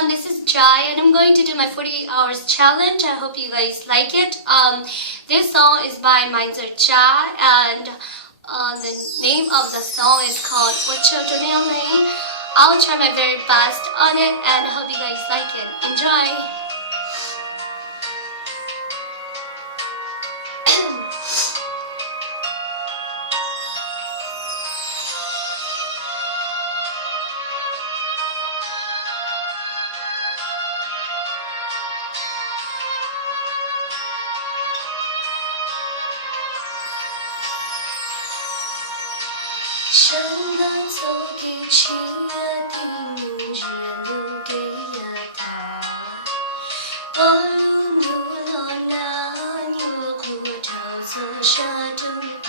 everyone, this is Jai and I'm going to do my 48 hours challenge. I hope you guys like it. This song is by Minzer Cha and the name of the song is called Yeahh. I'll try my very best on it and I hope you guys like it. Enjoy! 生来走给亲爱的女人留给了她，我路努了那牛骨头做沙土地，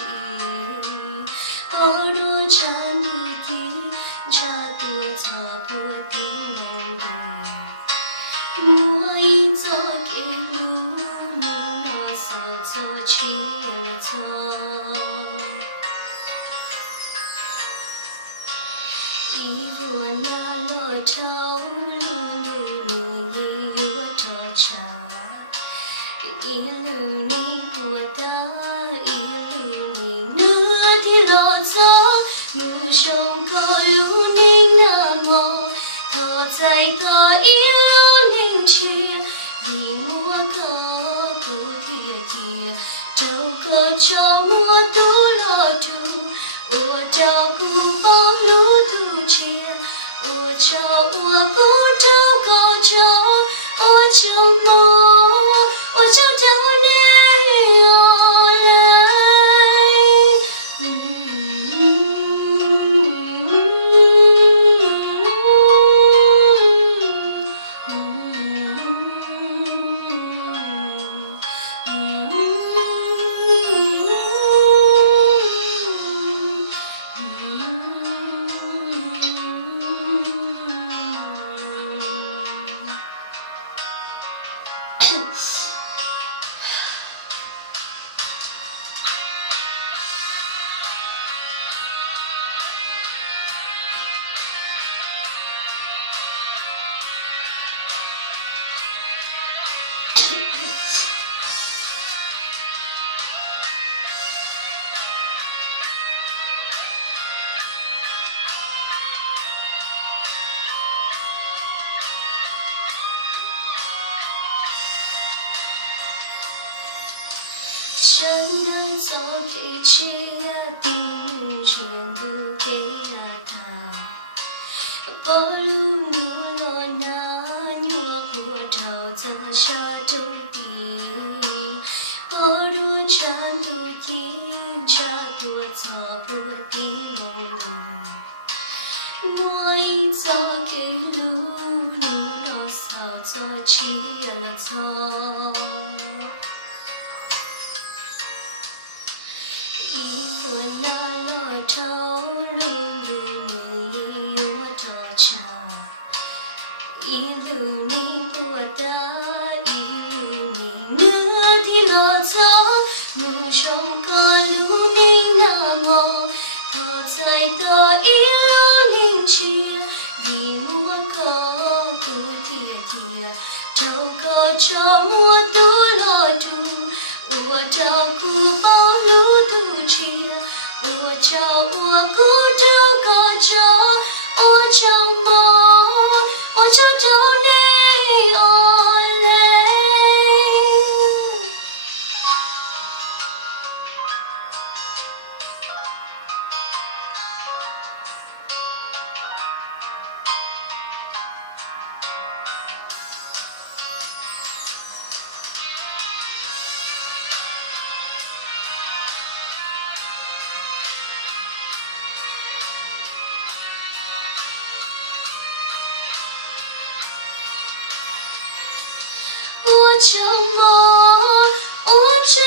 我多长的地，差多草坡的梦里，我一走给路努那扫做起了错。 一路那路朝路你我朝茶，一路你不打，一路你那的路走，路上高路你那么，他在个一路你去，离我个不贴贴，找个找我都老土，我照顾帮路。 我找我不找高找，我找梦，我找到你来。生来早给亲爱的女人留给了她，不路努了那牛骨头做沙土地，不多长途经差多草坡的梦里，我一早给路努了扫做起了错。 一路那路朝路你我朝茶，一路你不打，一路你那的路走，路上个路你那么，他在的一路你去，离我个不贴贴，找个找我都老土，我照顾帮路。 我找我骨头高找，我找梦，我找到你来。我找梦，我找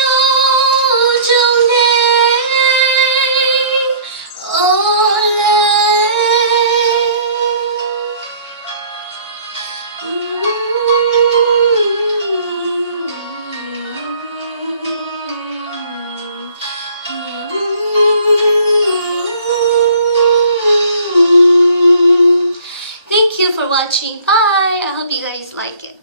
你Thank you for watching. Bye. I hope you guys like it.